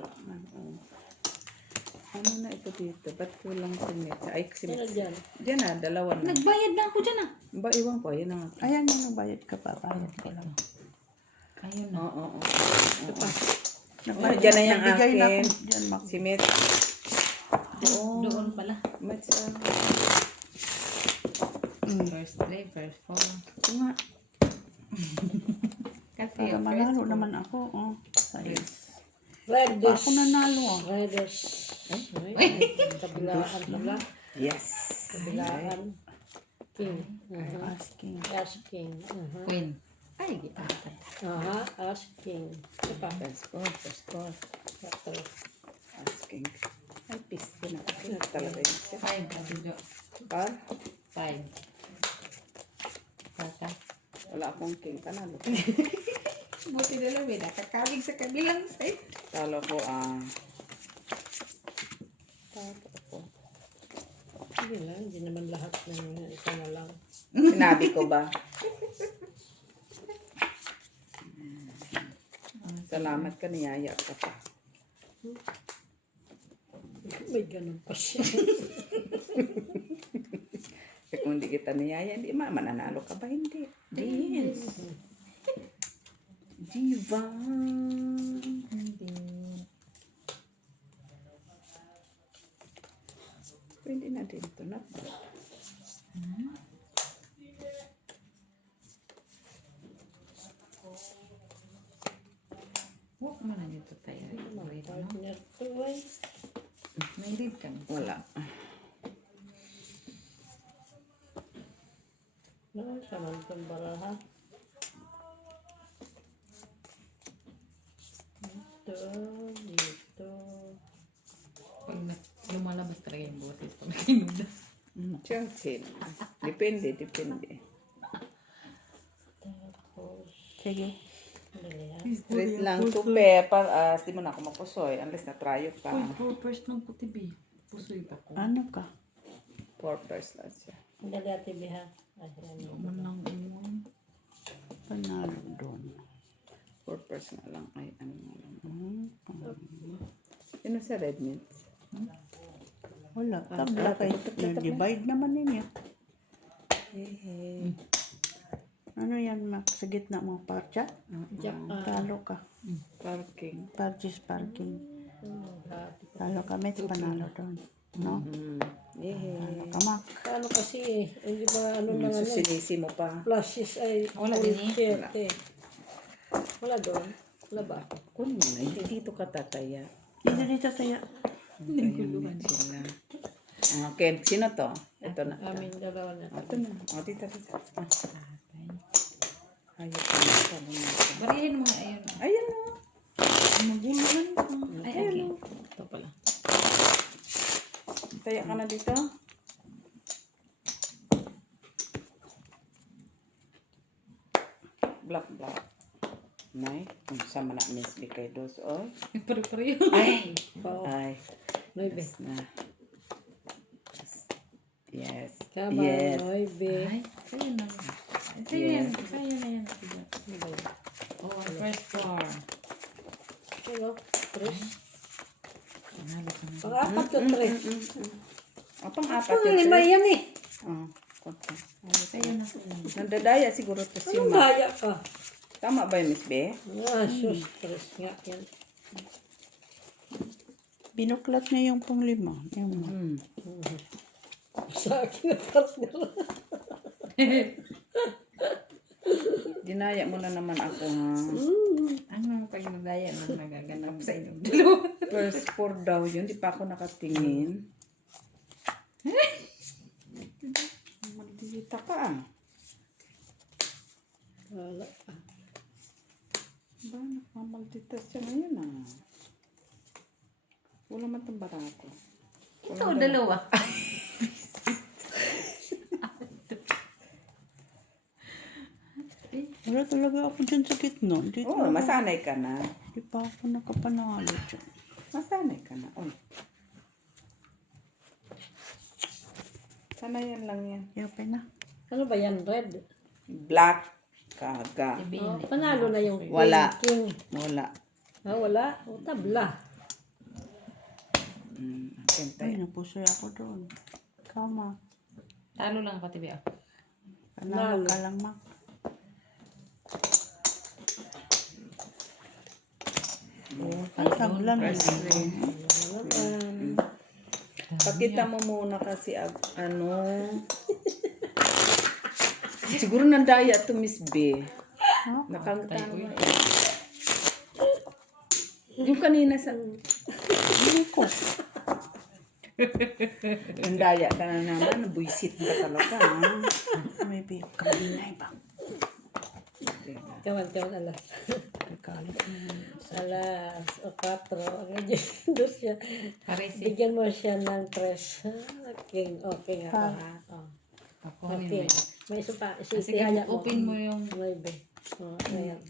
Ano na ito dito? Ba't kulang simit? Ay, Ano simit. dyan? Diyan na, dalawa na. Nagbayad na ako dyan ah. Ba, iwan ko. Yan na nga. Ayan mo, nagbayad ka pa. Bayad ko lang. Ayun na. Oo. Nagbayad- Diyan na yung nagbigay na akin. ako dyan, Mac. Simit. Oo. Doon pala. Matsa. First 3, first 4. Ito nga. Kasi Para yung manalo first naman ako. Oh. Sayos. Red Pa ako nanalo. Oh. Reders. Kabilaan pala. Yes. Kabilaan. King. Asking. Ash King. Queen. Ay, gita. Ash King. Ito pa. First score. Ito. Asking. Ay, peace. Pinaka talaga yun siya. 5, Ate Jo. Par? 5. Kaka. Wala akong king. Panalo. Buti na lang, may nakakabig sa kabilang side. Talo ko Hindi lang. Hindi naman lahat ng ito na lang. sinabi ko ba? Salamat ka, niyaya ka pa. May ganun pa siya. Eh, kung hindi kita niyaya, hindi mananalo ka ba? Hindi. Yes. Diva. Hindi. Pwede na din ito na. Huwag mo na dito tayo. Partner to ay. May rib ka. Wala. Saman itong baraha. Dito. Pag lumalabas talaga yung boses pag kinuda. Chelsea. Depende. Tapos, Sige. dali ha. Straight lang to pepper. Di mo na ako mapusoy. Unless na-tryo pa. First ng kutibi. Pusoy pa ko. Ano ka? 4 pairs lang siya. Dali ate Biha. Ay, ano. Man lang umon. Panalo doon. 4 pairs na lang. Ay, ano na lang. Yun sa red meat. Wala. Tabla kayo. Divide naman ninyo. Hey. Ano yan, Mac? Sa gitna mo, parcha? Talo ka. Parking. Parking. Talo ka, Mets. Panalo doon. No? Yay. Talo ka, Mac. Ano kasi eh. Hindi ba ano na So, ano. sinisi mo pa. Flashes ay. Wala din eh. Wala. Wala doon. Wala ba? Kunin mo na. Hindi dito ka tataya. Dito tayo. Naguluhan sila. Okay. Sino to? Ito na. Amin dalawa na. Ito na. O, dito. Ayun pa na. Barihin mo nga ayun. Ayan o. Maguluhan pa. Ay, okay. Ito pala. Taya ka na dito. Black. Nay, kung sama na Miss B kay dos, oy. Pare-pareho. Ay! Pao. Ay. 9. Yes na. Yes. Kaba, Yes. 9. Ay, sa'yo na. Sa'yo yan. Sa'yo na yan. Oh, first four. Ano? 3. Panalo ka na. Pang-apat yung 3. Pang-apat Ang yun, lima sir. yan eh. Okay. Sa'yo na. Nandadaya siguro to si Anong Ma. daya ka? Tama ba yun, Miss B? Sus, 3 nga yan. Binuklat niya yung panglima. Yung Sa akin na parang gano'n. Dinaya mo na naman ako, ha? Ano pag nadaya na nagaganap sa inyong dalawa? First four daw yun. Di pa ako nakatingin. Maldita ka, ah. Wala. Ba, nakamamalditas siya ngayon, ah. Wala man itong barato. Ikaw dalawa. Wala talaga ako dyan sa gitna. Dito Oo, masanay ka na. Di pa ako nakapanalo dyan. Masanay ka na. Oh. Sanayan lang yan. Yapay na. Ano ba yan? Red? Black. Kaga. Oh, panalo na yung Wala. king. Wala. Wala. O, tabla. Akin Ay, tayo. napusoy ako doon. Kama. Talo lang ako, Tibi. Panalo ka lang, ma. Ay, tabla na yun. Pakita mo muna kasi ano. Siguro nandaya to Miss B. Nakalimutan mo. Yung kanina sa... Hindi ko. Nandaya ka na naman. Buisit ka talaga. Ha? Maybe, kalinay ba? Kawan, alas. Kalit na. Alas, o 4. Ngayon, doon siya. Pares eh. Bigyan mo siya ng 3. King. Okay nga pa. Oh. Ako Okay. rin. May isa pa. Sige, Isihaya mo. open mo yung... 9. Oh, ayan.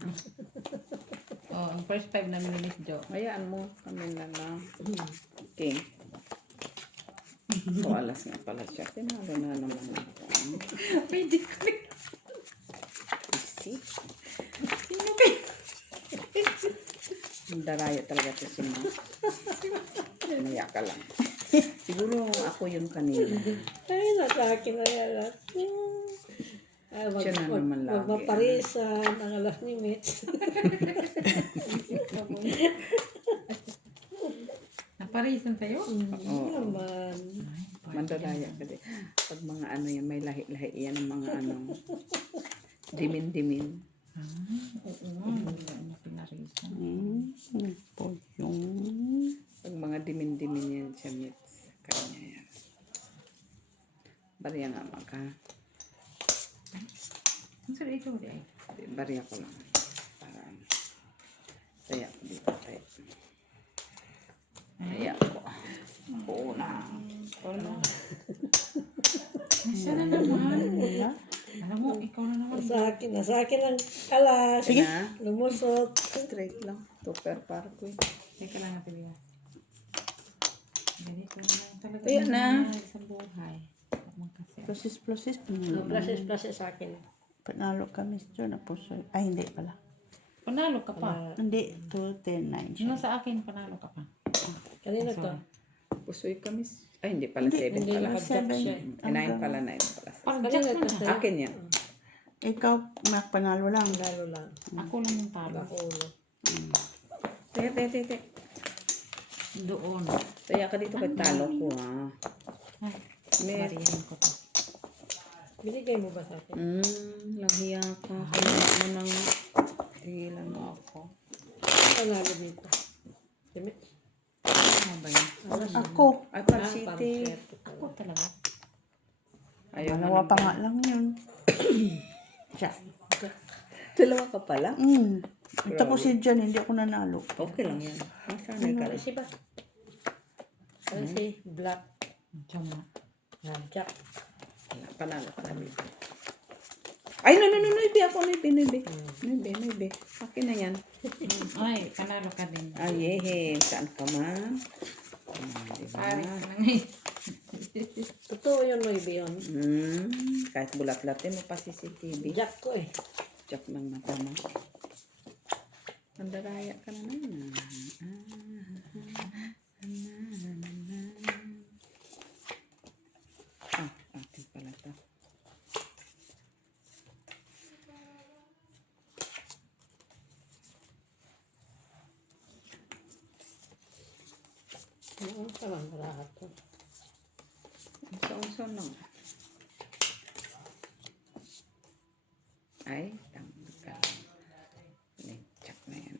Oh, ang first five na Miss Jo. Hayaan mo. Kami na na. Okay. So, alas nga pala siya. Tinalo na naman ako. Pwede ko rin. See? Sino kayo? Ang daraya talaga to si Ma. Maya ka lang. Siguro ako yun kanina. Ay, nasa akin na yan. Siya na naman lagi. Magmaparisan ang alas ni Mitch. Naparisan sa'yo? Oo. Naman. Mandadaya ka din. Pag mga ano yan, may lahi-lahi yan ang mga ano. Dimin-dimin. Pinarisan. Po yung... Pag mga dimin-dimin yan siya, Mitz. Kanya yan. Bariya nga maka. Ang sarili ikaw di ay. Bariya ko lang. Para ano. Taya ko dito tayo. Taya ko. Oo na. Oo na. Sana naman. Alam mo, ikaw na naman. Nasa akin ang alas. Sige. Na. Lumusot. Straight lang. Tupper para ko eh. Teka lang natin diba. Ganito na lang talaga. Ayan na. Sa buhay. Magkasya. Process. No, process sa akin. Panalo kami siya. Napusoy. Ay, hindi pala. Panalo ka pa. Hindi. 2, 10, 9 siya. Ano sa akin, panalo ka pa. Kanina to. Pusoy kami. Ay, hindi pala. 7 Hindi pala. nakadyak siya. 9 pala. 9 pala. Pag-jack Kanina na. to. Akin yan. Ikaw, panalo lang. Lalo lang. Ako lang yung talo. Ulo. Te. Doon. Taya ka dito kay talo ko ha. Ay, Met. bariyan ko to. Binigay mo ba sa akin? Langhiya ka. Kaya mo nang tigilan mo ako. Panalo dito. Dimi. Ano ba yun? Ako. Ay, Park City. Ako talaga. Ayaw mo Dalawa nang pa nga lang yun. Siya. Dalawa ka pala? Tapos si Jan, hindi ako nanalo. Okay lang yan. Masanay ka Ano lang. si ba? Ano si Black? Tama. Jack. Panalo ka lang. Ay, no. Ibi ako. Ibi. Akin na yan. Ay, panalo ka din. Ay, saan ka man? Diba? Pare ka na ngayon. Totoo yun, Noybe yun. Kahit bulat-latin mo pa CCTV. Jack ko eh. Jack ng mata mo. Mandaraya ka na naman. Atin pala to. Oo, parang lahat to. Unsa no. Ay, tama ka. Check na yan.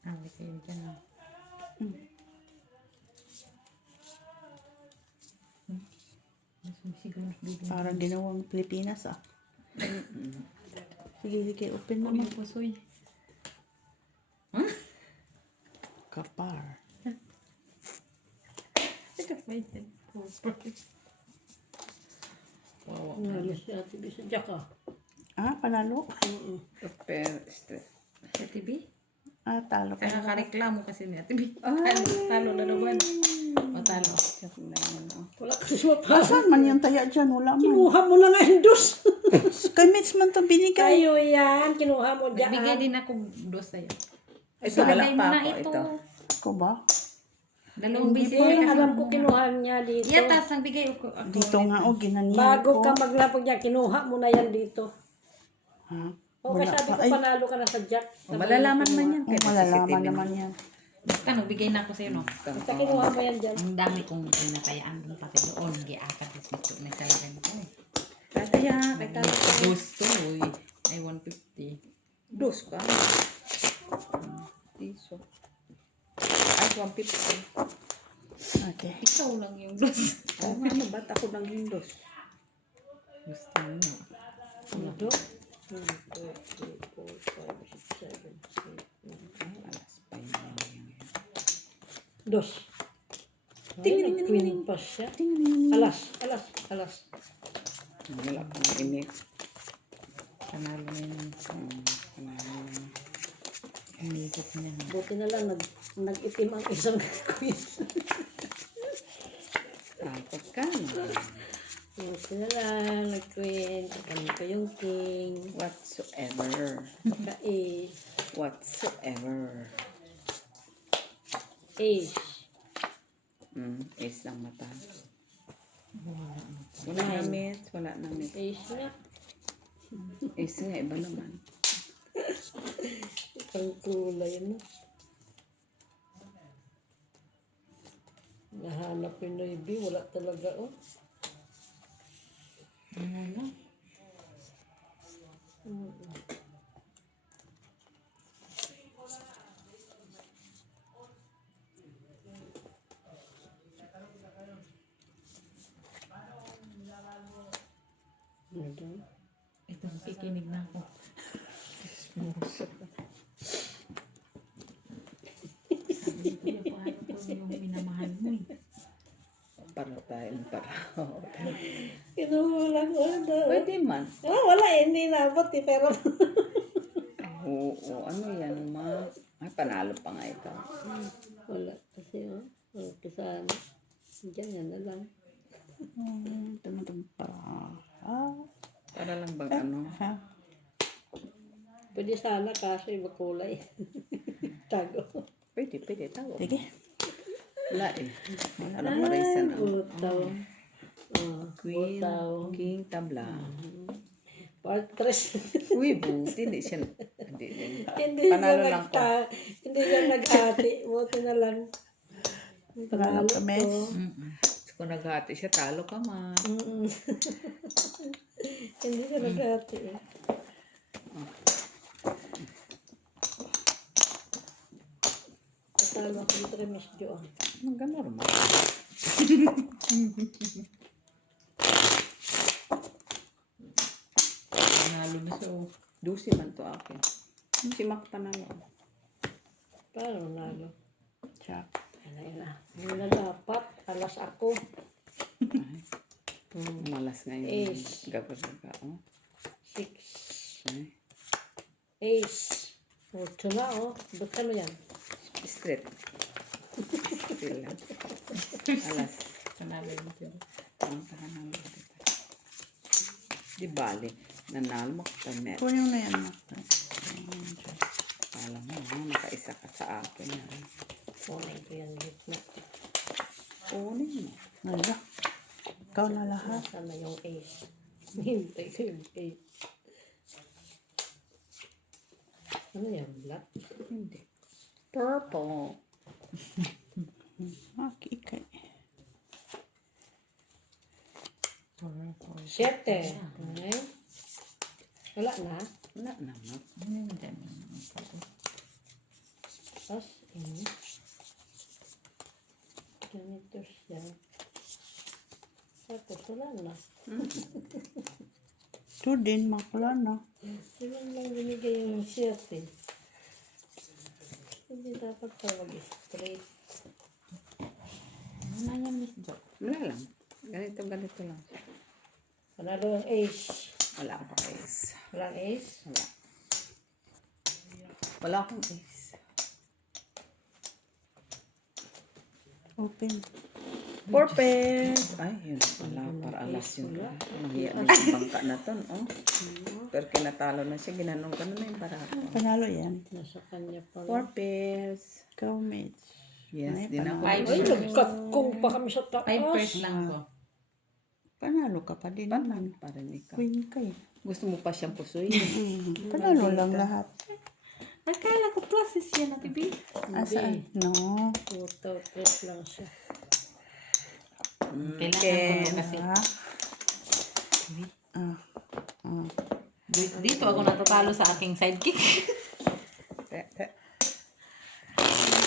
Ang kayo dyan. Siguro bigyan. Parang ginawang Pilipinas ah. Sige, open naman. Pusoy. Kapar. Ito pa yun. Wow. Nalo si Ate B sa Jack ah. Ah, panalo? Pero, stress. Sa TV? Ah, talo ka. Nakakareklamo kasi ni Ate B. Talo na naman. O talo. Check na yan. Wala kasi mapasok. Asan man yung taya dyan? Wala man. Kinuha mo na nga yung dos. Kay Mitch man to binigay. Kayo yan, kinuha mo dyan. Bigay din ako dos sa'yo. Ito, wala Lagay mo pa na ako. ito. Ito. Ko ba? Dalawang bisis Hindi na kasi. alam ko kinuha niya dito. Yatas ang bigay ko. Dito nga o, ginaniyan Bago ko. ka maglapag niya, kinuha mo na yan dito. Ha? O kasi sabi ko Ay, panalo ka na sa Jack. O, malalaman man yan. oh, malalaman naman yan. Basta nagbigay na ako sa'yo, no? Basta kinuha mo yan dyan. Ang dami kong pinatayaan dun pati doon. Giakat dito. Nagsalagay ko eh. Kaya, kay talo. Dos to, uy. Ay, 150. Dos ka. Piso. Ay, 150. Okay. Ikaw lang yung dos. Oo nga, ano ba't ako lang yung dos? Gusto mo. Ito. 1, 2, 3, 4, 5, 6, 7, 8, 9. Alas pa yun. Dos. Tingin, queen pa siya. Alas. Wala pang imik. Panalo na yun. Panalo na. Humigit na. Buti na lang nag-itim ang isang queen. Takot ka na. Buti na lang nag-queen. Kanin ko yung king. Whatsoever. Ka-ace. Whatsoever. Ace. Ace ng mata. Wala na miss. Wala na miss. Ace nga. Ace nga, iba naman. Ang kulay na. Nahanap yung Noybe. Wala talaga oh. Ano? Ito, kikinig na ako. Sabi ko yung paano ko yung minamahal mo eh. Para tayong taraw. Kinuha ko na. Pwede man. Wala eh. Hindi nabot eh. Pero Oo, ano yan, ma? Ay, panalo pa nga ito. wala. Kasi oh. Kasama. Diyan yan na lang. Tumatong pa. Ah. Para lang bang ano? Ha? Pwede sana kaso iba kulay. Tago. Pwede, tawa. Sige. Wala eh. Ano pa rin sa Butaw. Queen, Butaw. King, tabla. Part 3. Uy, buti, hindi siya, hindi. Hindi siya Panalo lang ko. Hindi siya naghati. Buti na lang. Panalo ka, Mes. ko. Kung naghati siya, talo ka man. Hindi siya naghati eh. Talo ako dito kay Miss Jo. Maganda naman. Nanalo na siya. Oh. Dusi man to akin. Si Mac panalo. Paano nalo? Jack. Ano na. Ano na dapat? Alas ako. Malas ngayon. Ace. Gaga-gaga. Oh. 6. Ay. Ace. Ito na oh. Buksan mo yan. Straight. Still lang. Alas. Panalo na siya. Ang tahanan lang dito. Di bali. Nanalo mo ka net. Kunin mo na yan, Mac. Alam mo, nakaisa ka sa akin. Kunin ko yan dito na. Kunin mo. Wala. Ikaw na lahat. Nasaan na yung ace? Hintay ko yung ace. Ano yan? Black? Hindi. Purple. Ikay. 7. Okay. Wala na. Wala naman. Tapos, ini. Ganito siya. Tapos, wala na. Ito din, Mac. Wala na. Yun lang binigay yung 7. Hindi dapat tawag straight. Ano na yan, Miss Jo? Wala lang. Ganito lang. Panalo yung ace. Wala akong ace. Walang ace? Wala. Wala akong ace. Open. Four pairs. Ay, yun pala. Para alas yun. Mahiya na yung bangka na to. Oh. Pero kinatalo na siya. Ginanong ka na yung barako. Panalo yan. Nasa kanya pala. Four pairs. Ikaw, Mitch. Yes, din ako. Five Ay, pairs. nagkakong pa kami sa taas. 5 pairs lang ko. Panalo ka pa din naman. Para ikaw. Queen ka eh. Gusto mo pa siyang pusuin. Panalo lang lahat. Akala ko pluses yan, Ate B. Asaan? No. Puta, press lang siya. Kailangan ko kasi. Ah. Ah. Dito ako natatalo sa aking sidekick.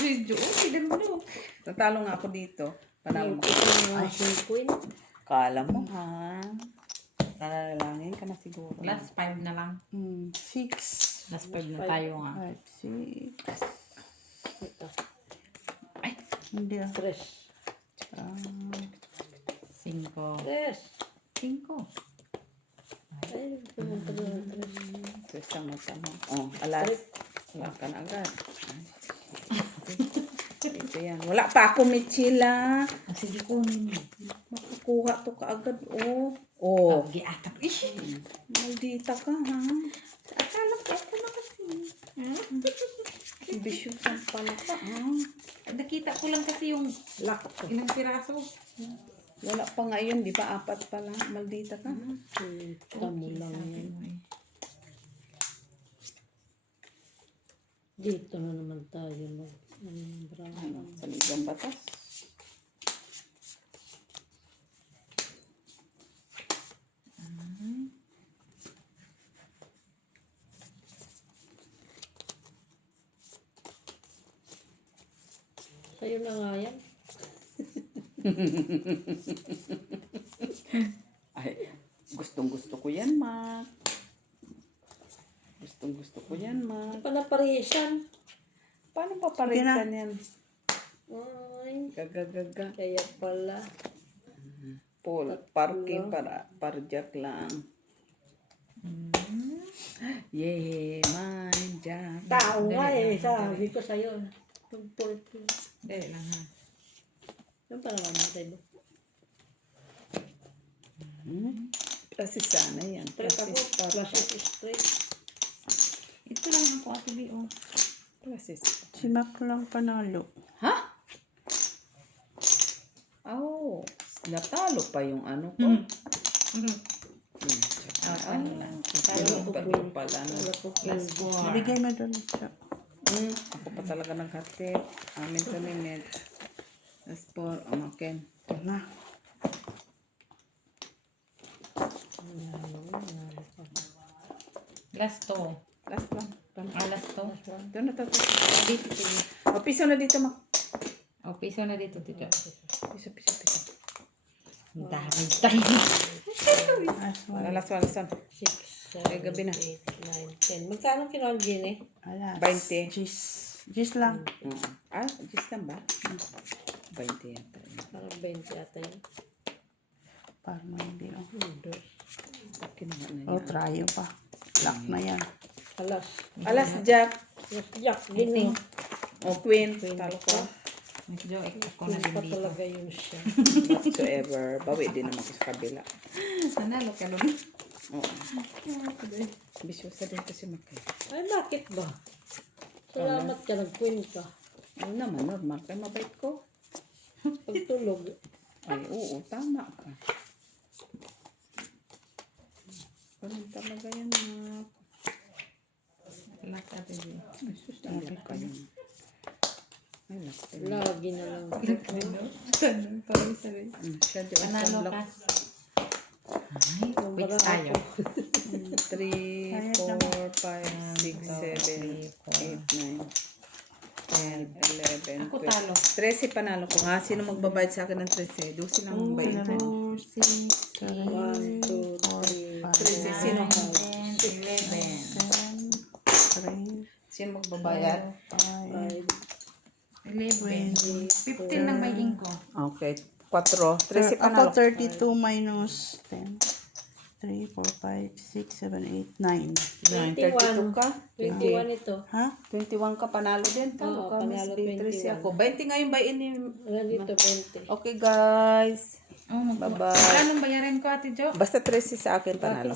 Miss Jo, tignan mo no. Natalo nga ako dito. Panalo mo. Asin queen. Kala mo ha. Nalalangin ka na siguro. Last 5 na lang. 6. Last 5 na tayo nga. 5, 6. Ito. Hindi ah. 3. 5. 3. 5. Ay, pumunta doon. 3. So, sama-sama. Oh, alas. Wala ka na agad. Ito yan. Wala pa ako, Michila. Sige, kunin mo. Makukuha to ka agad, oh. Oh. Giatak. Ish. Maldita ka, ha? Akala ko ako na kasi. Bisyusan pala ka, ha? Nakita ko lang kasi yung Lock. ilang piraso. Wala pa ngayon, di ba? 4 pa lang. Maldita ka. Kita mo lang yan. Dito na naman tayo. Ano, sa ligang batas. Sa'yo na nga yan. Ay, gustong-gusto ko yan, Mac. Gustong-gusto ko yan, Mac. Panaparesan. Paano pa parisan yan? Ay, Gagagaga. kaya pala. Pool, parking para parjak lang. Yay, manja. Tao nga eh. Sabi ko sa'yo. Pulpul. Dali lang ha. Yung pala mamatay mo. Kasi sana yan. Straight ako. Flash is straight. Ito lang ako, Ate B. Oh. Si Mac lang panalo. Ha? Oh, natalo pa yung ano ko. Ano lang. Pero pala na. Last 4. Bigay mo doon siya. Ako pa talaga naghatid. Amin to minute. Last 4, amakin. Ito na. Last 2. Last lang. Last 2. Doon na tapos. Dito. O, piso na dito, Mak. O, piso na dito, tito. Piso. Ang dami tayo. Last one. Last one. 6, 7, Ay, gabi na. 8, 9, 10. Magkano kinuha Gin eh? Alas. 20. Gis lang. Just lang ba? 20 yata. Parang 20 ata yun. Parang hindi. Oh. Kinuha na Oh, niya. tryo pa. Lock na yan. Alas. Alas, Jack. Yes, Jack. Gin eh. O, Queen. Talo ka. Miss Jo, ako na Gin din pa dito. talaga yun siya. Whatsoever. Bawi din naman ko sa kabila. Nanalo ka nun. Oo. Bisyosa din kasi Makay. Ay, bakit ba? Salamat ka, nag-queen ka. Ano naman, normal. Kaya mabait ko. Pagtulog. Ay, oo, tama ka. Ganun talaga yan, Mak. Lahat ate Jo. Ay, sus, talaga ka yun. Ay, laki. Lagi na lang. Tanong pa rin sabi. Siya di Panalo ka. Ay, wait tayo. 3, 4, 5, 6, 7, 8, 9, 10, 11, Ako talo. 13 panalo ko ha. Sino magbabayad sa akin ng 13? 12 lang ang bayad ko. 4, 6, 1, 2, 13, sino? 10, 11. 3, Sino magbabayad? 5, 11. 15 lang baying ko. Okay. 4. 13 panalo. Ako 32 minus 10. 3, 4, 5, 6, 7, 8, 9. 32 ka? 21 ito. Ha? 21 ka, panalo din. Talo Oo, ka, Miss panalo, Beatrice. 21. Ako, 20 ngayon ba ini? Ano dito, 20. Okay, guys. Oh, Bye-bye. Anong bayarin ko ate Jo? Basta 13 sa akin, panalo.